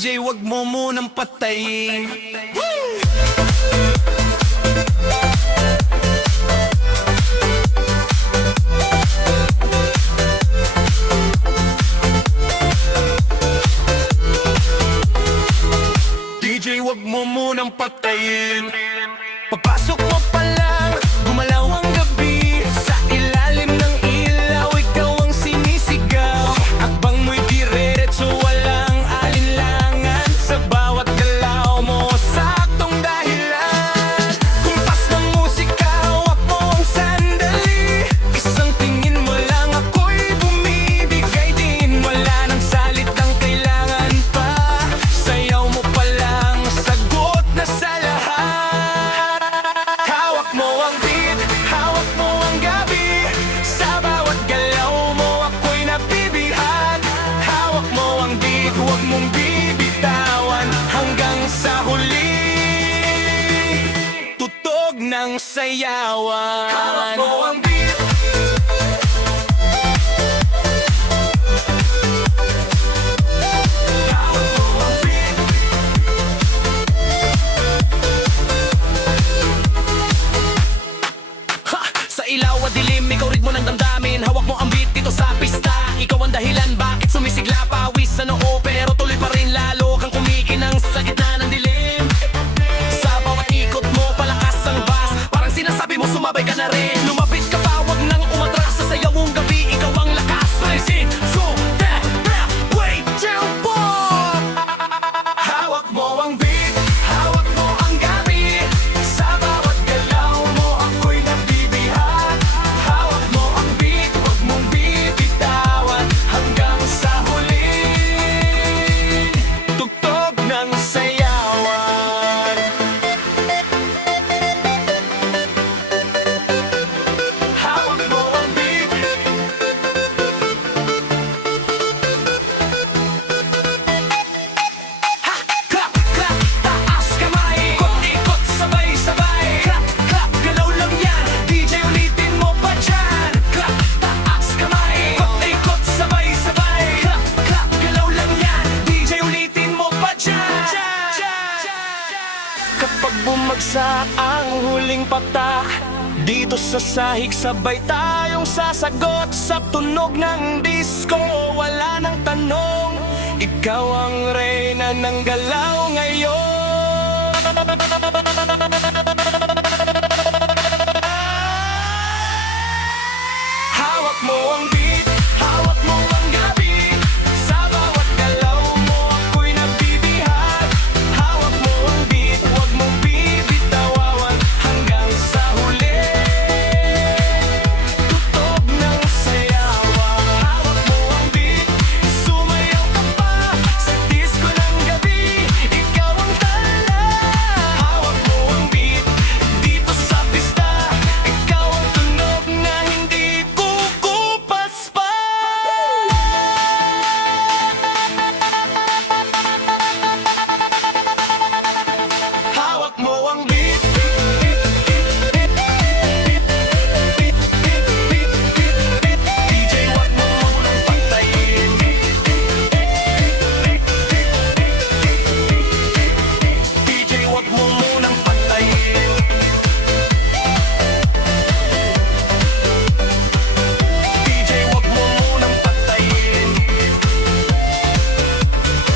DJ, wag mo munang patayin. DJ, wag mo munang patayin. Papasok mo pa lang, gumalaw ang gabi. Sa ilalim ng ilaw, ikaw ang sinisigaw. Akbang mo'y diretso, walang alinlangan. Sa bawat galaw mo, saktong dahilan. Kumpas ng musika, hawak mo ang sandali. Isang tingin mo lang, ako'y bumibigay din. Wala nang salitang kailangan pa. Sayaw mo pa lang, sagot na sa lahat. Hawak mo ang beat, hawak mo ang gabi. Sa bawat galaw mo, ako'y nabibihan. Hawak mo ang beat, huwag mong bibitawan. Hanggang sa huli, tutog ng sayawan. Hawak mo ang beat. Hawak mo ang beat. Ha! Sa ilaw at dilim, ikaw ritmo ng damdamin. Hawak mo ang beat dito sa pista. Ikaw ang dahilan bakit sumisigla pawis sa noo. Pero tuloy pa rin lalo kang kumikinang sa gitna ng dilim. Sa bawat ikot mo, palakas ang bass. Parang sinasabi mo sumabay ka na rin. Lumapit ka pa, wag nang umatras. Sa sayaw mong gabi, ikaw ang lakas. Listen, so, that, wait, tempo. Hawak mo ang beat, hawak mo ang gabi. Sa bawat galaw mo, ako'y nabibihan. Hawak mo ang beat, huwag mong bibitawan. Hanggang sa huli, tugtog ng sayawan. Hawak mo ang beat. Ha! Clap, clap, taas kamay. Ikot-ikot, sabay-sabay. Clap, clap, galaw lang yan. DJ, ulitin mo pa dyan. Clap, taas kamay. Ikot-ikot, sabay-sabay. Clap, clap, galaw lang yan. DJ, ulitin mo pa dyan. Kapag bumagsak ang huling patak, dito sa sahig sabay tayong sasagot. Sa tunog ng disco, wala nang tanong. Ikaw ang reyna ng galaw ngayon.